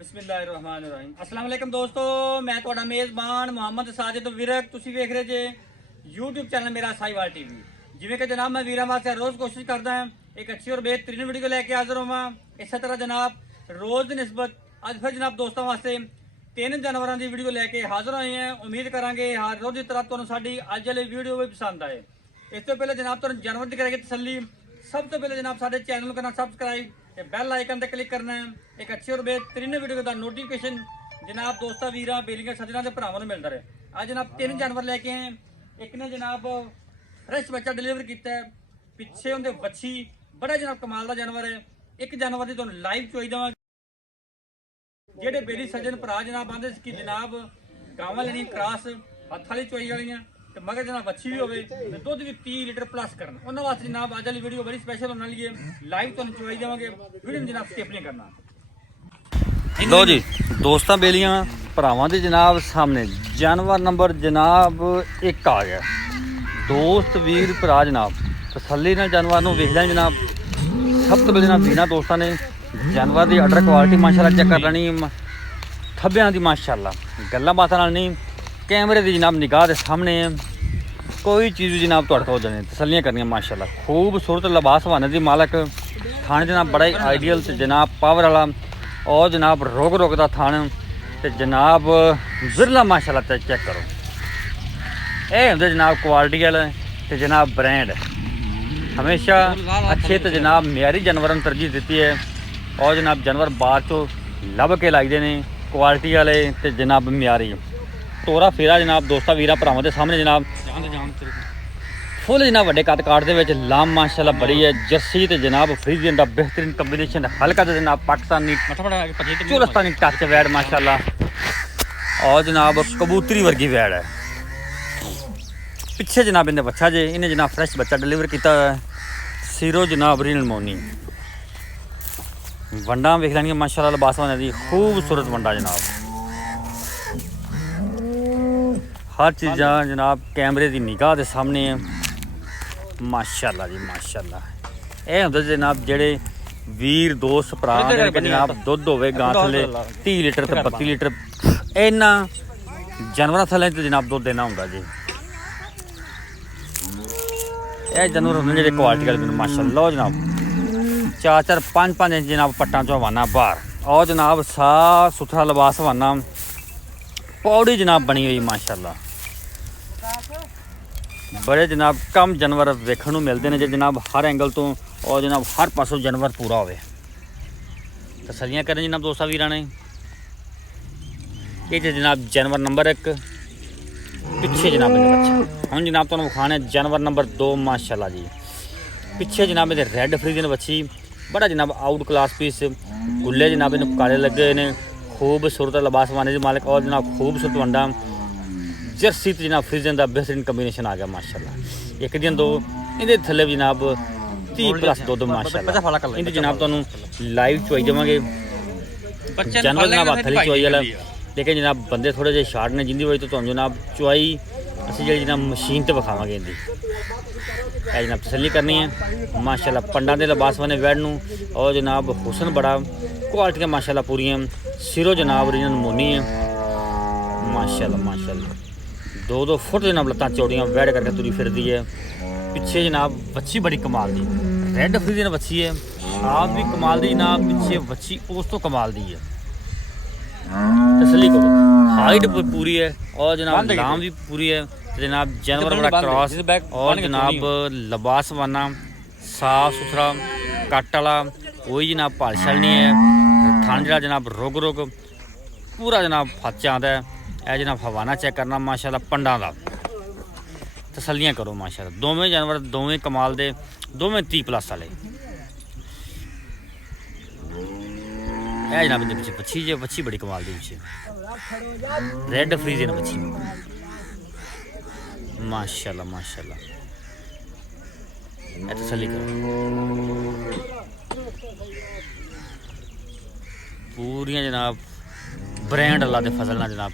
बिस्मिल्लाहिर्रहमानिर्रहीम। अस्सलाम वालेकुम दोस्तों, मैं ਤੁਹਾਡਾ ਮੇਜ਼ਬਾਨ ਮੁਹੰਮਦ ਸਾजिद ਵਿਰਕ। ਤੁਸੀਂ ਵੇਖ ਰਹੇ ਜੇ YouTube ਚੈਨਲ ਮੇਰਾ ਸਾਈਵਾਲ ਟੀਵੀ। ਜਿਵੇਂ ਕਿ ਜਨਾਬ ਮੈਂ ਵੀਰਾਂ ਵਾਸਤੇ ਰੋਜ਼ ਕੋਸ਼ਿਸ਼ ਕਰਦਾ ਹਾਂ ਇੱਕ ਅੱਛੀ ਔਰ ਬਿਹਤਰੀਨ ਵੀਡੀਓ ਲੈ ਕੇ ਹਾਜ਼ਰ ਹੋਵਾਂ। ਇਸੇ ਤਰ੍ਹਾਂ ਜਨਾਬ ਰੋਜ਼ ਦੀ ਨਿਸਬਤ ਅੱਜ ਫਿਰ ਜਨਾਬ ਦੋਸਤਾਂ ਵਾਸਤੇ ਤਿੰਨ ਜਾਨਵਰਾਂ ਦੀ ਵੀਡੀਓ ਲੈ ਕੇ ਹਾਜ਼ਰ ਹੋਏ ਹਾਂ। ਉਮੀਦ ਕਰਾਂਗੇ ਹਰ ਰੋਜ਼ ਦੀ ਤਰ੍ਹਾਂ ਤੁਹਾਨੂੰ ਸਾਡੀ ਅੱਜ ਵਾਲੀ ਵੀਡੀਓ ਵੀ ਪਸੰਦ ਆਏ। ਇਸ ਤੋਂ ਪਹਿਲਾਂ ਜਨਾਬ ਤੁਹਾਨੂੰ ਜਾਨਵਰ ਦੀ ਕਰਾਂਗੇ ਤਸੱਲੀ। ਸਭ ਤੋਂ ਪਹਿਲਾਂ ਜਨਾਬ ਸਾਡੇ ਚੈਨਲ ਨੂੰ ਕਰਨਾ ਸਬਸਕ੍ਰਾइब ਤੇ ਬੈਲ ਆਈਕਨ ਤੇ क्लिक करना है। एक अच्छी और बेहतरीन वीडियो का नोटिफिकेशन जनाब दोस्तों वीर बेलियां सजना के भरावां मिलता रहे। आज जनाब तीन जानवर लेके आए। एक ने जनाब फ्रेश बच्चा डिलीवर किया है, पिछे उनके बच्ची बड़ा जनाब कमाल का जानवर है। एक जानवर की तुहानूं लाइव चोई देवांगे। जेडे बेली सज्जन भरा जनाब आंदे कि जनाब गावां लेनी क्रॉस हत्थ वाली चोई वालियां ते मगर जनाब बच्ची भी होवे ते दुध भी 30 लीटर प्लस करन उन्हां वास्ते जनाब अज वाली वीडियो बड़ी स्पेशल होने वाली है। लाइव तुहानूं चोई देवांगे, वीडियो जनाब स्किप नहीं करना। लो जी दोस्तों बेलियां भरावां दे जनाब सामने जानवर नंबर जनाब 1 आ गया। दोस्त वीर भरा जनाब तसल्ली नाल जानवर नूं वेख लैण जनाब। सब तो पहले जनाब वीरां दोस्तां ने जानवर की अडर क्वालिटी माशाअल्लाह चेक कर लैनी। थब्बियां दी माशाअल्लाह गल्लां बातां नाल नहीं, कैमरे की जनाब निगाह के सामने कोई चीज़ जनाब तुहाडे कोल देनी तसल्लियां करनियां माशाअल्लाह। खूबसूरत लिबास हवाने दी मालक थान जनाब बड़ा ही आइडियल ते जनाब पावर वाला और जनाब रोग रोग का थान ते जनाब विरला माशाअल्लाह ते चेक करो। ये होंदे जनाब क्वालिटी वाले ते जनाब ब्रांड हमेशा अच्छे तो जनाब मियारी जानवरों को तरजीह दी है और जनाब जानवर बाद चो लभ के लाइदे ने क्वालिटी वाले ते जनाब मियारी तोरा फेरा जनाब दोस्तां वीरां भरावां दे सामने जनाब फुल जनाब वड्डे कद काट दे विच लाम माशाअल्लाह बड़ी है। जर्सी ते जनाब फ्रीजियन दा बेहतरीन कॉम्बिनेशन हल्का ते जनाब पाकिस्तानी चुलस्तानी टच वैड माशाअल्लाह और जनाब कबूतरी वर्गी वैड है। पिछे जनाब इन्हें बच्चा जे इन्हें जनाब फ्रेश बच्चा डिलीवर किया है। सिरो जनाब रीनल मोनी वंडा वेख लैनियां माशाअल्लाह लिबास वाले दी खूबसूरत वंडा जनाब। हर चीज़ा जनाब कैमरे की निगाह के सामने है माशाअल्लाह जी माशाअल्लाह। यह होंदे जनाब जेड़े वीर दोस्त भरा जनाब दुध होवे गां थले 30 लीटर ते 32 लीटर इन्ना जानवर थले तो जनाब दुध देना होंदा जी। यह जानवर होंदे जेड़े क्वालिटी वाले माशाअल्लाह जनाब 4-4 5-5 इंच जनाब पट्टां चो हवाना बाहर और जनाब साफ सुथरा लिबास हवाना पौड़ी जनाब बनी हुई माशाअल्लाह। बड़े जनाब कम जानवर वेखण नूं मिलते हैं जो जनाब हर एंगल तो और जनाब हर पासों जानवर पूरा होवे। तसल्लियां करें जनाब दोस्तां वीरां ने। ये जनाब जानवर नंबर 1 पिछे जनाब इहदे बच्चा हुण जनाब तुहानूं विखाणे जानवर नंबर 2 माशाअल्लाह जी। पिछे जनाब इहदे रैड फ्रीजियन बच्ची बड़ा जनाब आउट क्लास पीस गुल्ले जनाब इन्हूं काले लगे ने खूबसूरत लिबास वाने दी मालिक और जनाब खूबसूरत वंडा जर्सी तो जनाब फ्रीजन का बेहतरीन कॉम्बिनेशन आ गया माशाअल्लाह। एक दिन दो इहदे थले जनाब 30 प्लस दुध माशाअल्लाह। इहदी जनाब तुहानूं लाइव चोई देवांगे जानवर जनाब हत्थ वाली चोई वाला लेकिन जनाब बंदे थोड़े जे शार्ट ने जिंदी वजह तो तुहानूं जनाब चोई असीं जिहड़ी जनाब मशीन ते विखावांगे इहदी यह जनाब तसल्ली करनी है माशाअल्लाह। पंडा दे लिबास वाले वैड नूं और जनाब हुसन बड़ा क्वालिटियां माशाअल्लाह पूरियां सिरो जनाब रीनल मोनी है माशाअल्लाह माशाअल्लाह। 2-2 फुट जनाब लत्तां चौड़ियां वैड करके तुरी फिरदी है। पिछे जनाब बच्ची बड़ी कमाल दी रैड फ्रीजियन बच्ची है आप भी कमाल दी जनाब। पिछे बच्ची उस तो कमाल दी है तसल्ली करो। हाइट पूरी है और जनाब लाम भी पूरी है जनाब। जानवर बड़ा क्रॉस और जनाब लिबास वाना साफ सुथरा कट वाला कोई जनाब भालछल नहीं है। थान जरा जनाब रोग रोग पूरा जनाब फच आता है। यह जनाब हवाना चेक करना माशाअल्लाह पंडा का तसल्लियां करो माशाअल्लाह। दोवें जानवर दोवें कमाल दे दोवें 30 प्लस वाले। यह जनाब इनके पीछे बच्ची जे बच्ची बड़ी कमाल दी पीछे रेड फ्रीजियन बच्ची माशाअल्लाह माशाअल्लाह। तसल्ली करो पूरियां जनाब ब्रांड अल्लाह दे फजल ना जनाब।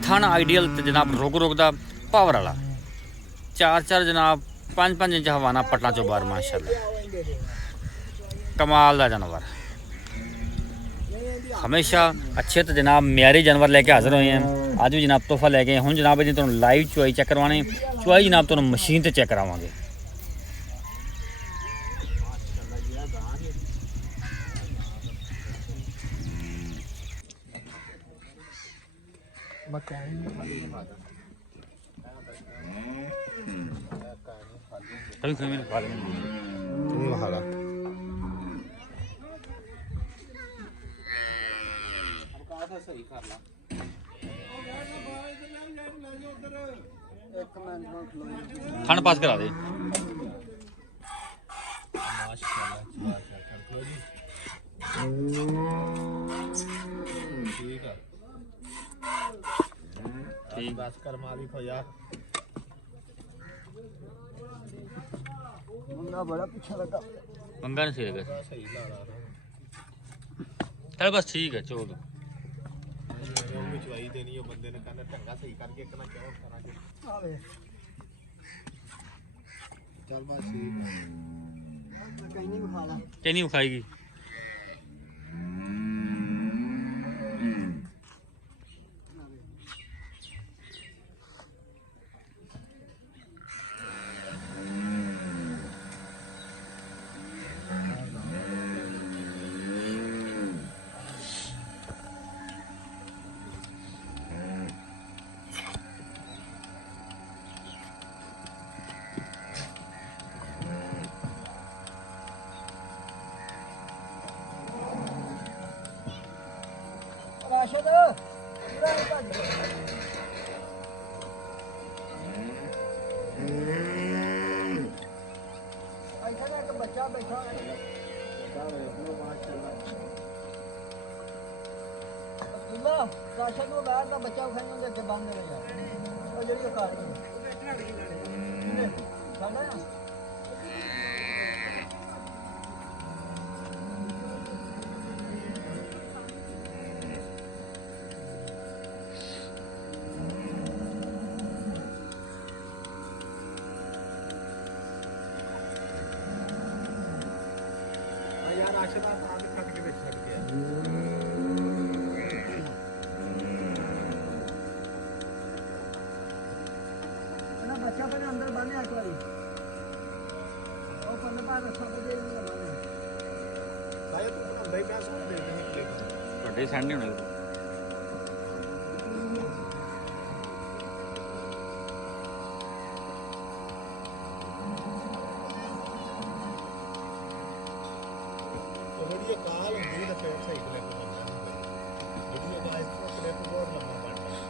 थाना आइडियल तो जनाब रोग रोग का पावर वाला 4-4 जनाब 5-5 इंच हवाना पट्टा चो बाहर माशाअल्लाह कमाल का जानवर। हमेशा अच्छे तो जनाब म्यारी जानवर लेके हाजिर हुए हैं। आज भी जनाब तोहफा लेके हूँ जनाब जी तुम लाइव चुआई चेक करवाने। चुआई जनाब तुम मशीन से चेक करावांगे। खंड पास करा दे। ठीक बस कर मालिक हो यार। मुंडा बड़ा पीछे लगा। मंगा नहीं सही लगा। सही ला रहा है। बस ठीक है छोड़ दो। चुवाई देनी है बंदे ने कहना ढंगा सही करके इतना क्या करा के। आवे। चल बस ठीक है। कहीं नहीं खा ला। कहीं नहीं खाएगी। राशिद पूरा भज ऐसा ना कि बच्चा बैठा है अब्दुल्ला राशिद को बाहर का बच्चा उठाने के अगे बंद नहीं है और जड़ी कार नहीं साडा यार आशीर्वाद आप खट के बैठ सकते हैं ना बच्चा पर अंदर बांधे एक बारी और पन्ने पर रखा तो दे नहीं बांधे भाई तू अंदर ही मैं सब दे देने के लिए बड़े सैंड नहीं होने ये काल होती है तो सही को लेकर बनता है वीडियो का इस तरह से तो बहुत लंबा पड़ता है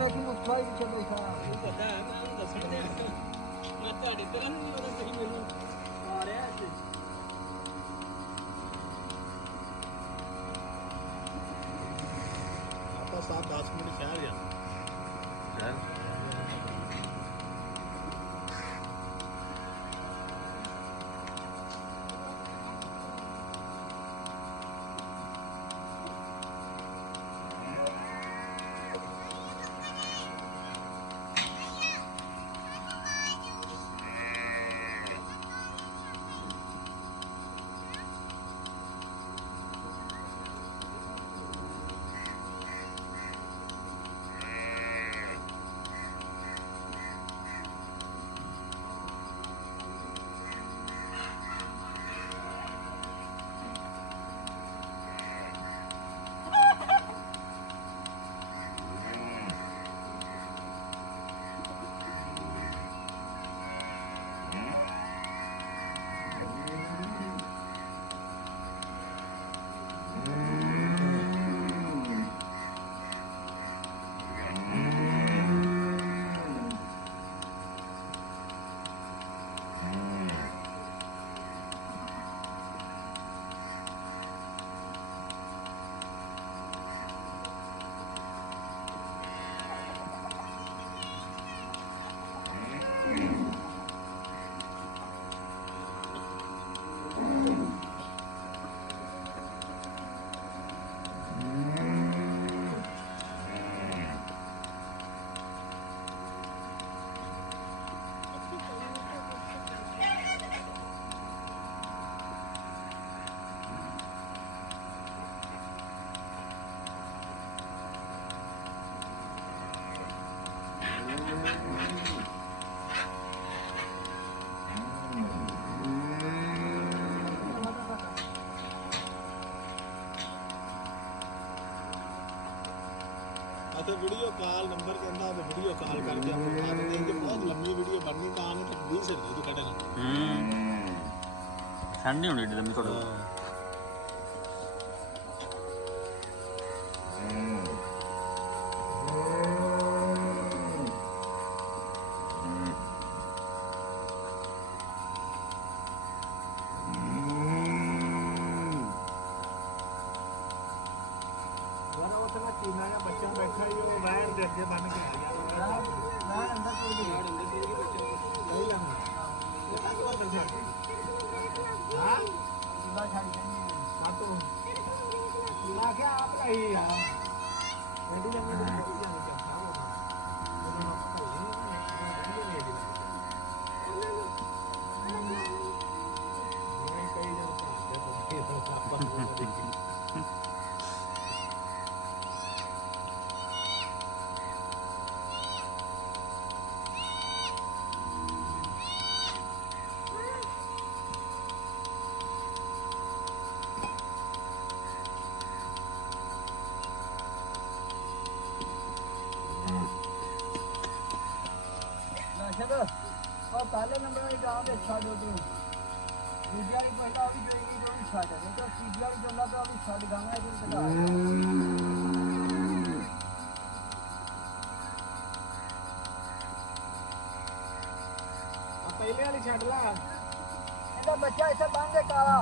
लेकिन उठाई भी चलो था पता है मैं दसण दे मैं ਤੁਹਾਡੀ ਤਰ੍ਹਾਂ ਨਹੀਂ ਉਹਦਾ ਸਹੀ ਮੈਨੂੰ ਆ ਰਿਹਾ ਹੈ ਆਪਾਂ 7-10 ਮਿੰਟ ਸ਼ਹਿਰ ਜਾ ਸ਼ਹਿਰ अच्छा वीडियो कॉल नंबर कहता है वीडियो कॉल करके आपको बता देते हैं कि बहुत लंबी वीडियो बननी तो आने तक 20 सेकंड तो कटे ना ठंड नहीं होनी ਏਡੀ ਲੰਮੀ ਤੁਹਾਡੇ यार वो तो चीना या बच्चा बैठा ही वो वायर दे के बन के आ गया वायर अंदर छोड़ के बच्चा नहीं जाना ये तो अंदर छाड़ हां सीधा छाड़ देंगे काटो ला के आप का ही यार रेडी करने को नहीं जाने का मैं कई जन का है तो आपस और पहले नंबर वाली गाँव में छाड़ दो तुम सीबीआई पहला अभी जाएगी जो भी छाड़ है तो सीबीआई जो लगा अभी छाड़ गाँव है जो पहले वाली छाड़ ला इधर बच्चा ऐसा बांध दे काला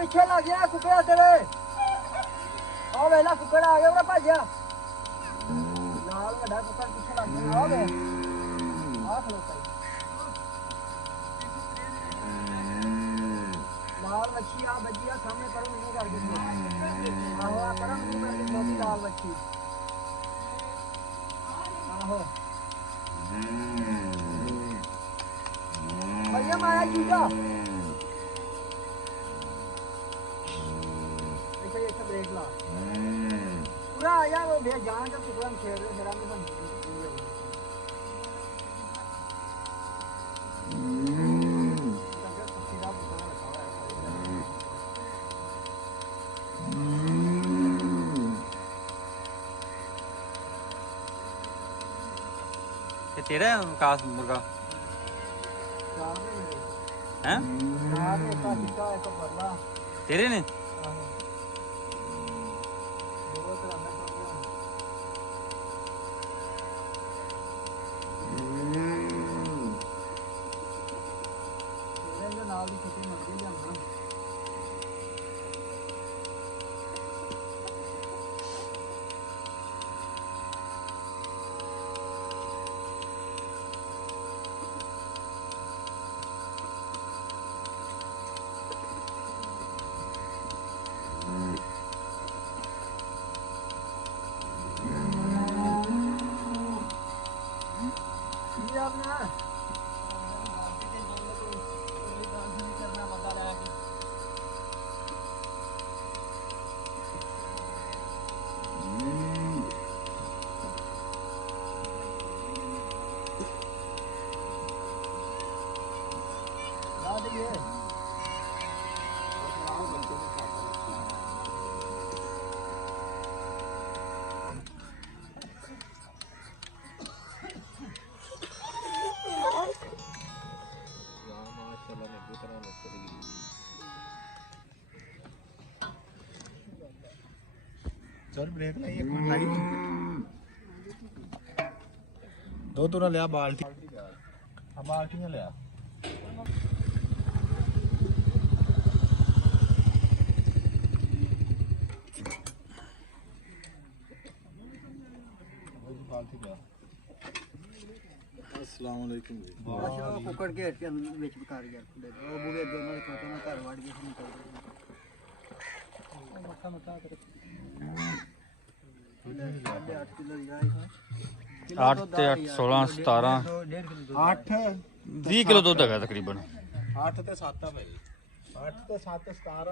पीछे लग गया कुकड़ा तेरे आओ वेला कुकड़ा आ गया भज जा लाल बड़ा कुकड़ पीछे लग गया आओ बे आ खलोता लाल मच्छी आ बजिया सामने करो नहीं कर देंगे आओ आ परम कर दे लाल मच्छी आहो भैया मारा चूजा ऐसा ब्रेक ला पूरा आया वो भैया जान का टुकड़ा में छेड़ रहे शराब में ये तेरा है काश मुर्गा हैं तेरे ने ਨਾਲ ਦੀ ਛੋਟੀ ਮੰਗੇ ਲਿਆਉਣਾ अपना ला दीजिए सर ब्रेक लाई एक मिनट लाई दो तुरा लिया बाल्टी अब बाल्टियां लिया अस्सलाम वालेकुम जी कुकड़ के हट के ਵਿੱਚ ਬਕਾਰ ਯਾਰ ਉਹ ਬੂਵੇ ਅੱਗੇ ਉਹਨਾਂ ਦੇ ਕੋਲ ਮੈਂ ਘਰ ਵੜ ਗਿਆ ਨਹੀਂ ਕਰਦਾ ਮੱਥਾ ਮੱਥਾ ਕਰ 8 ਕਿਲੋ ਯਾਰ 8 ਤੇ 8 16 17 8 20 ਕਿਲੋ ਦੁੱਧ ਹੈਗਾ ਤਕਰੀਬਨ 8 ਤੇ 7 ਆ ਭਾਈ 8 ਤੇ 7 17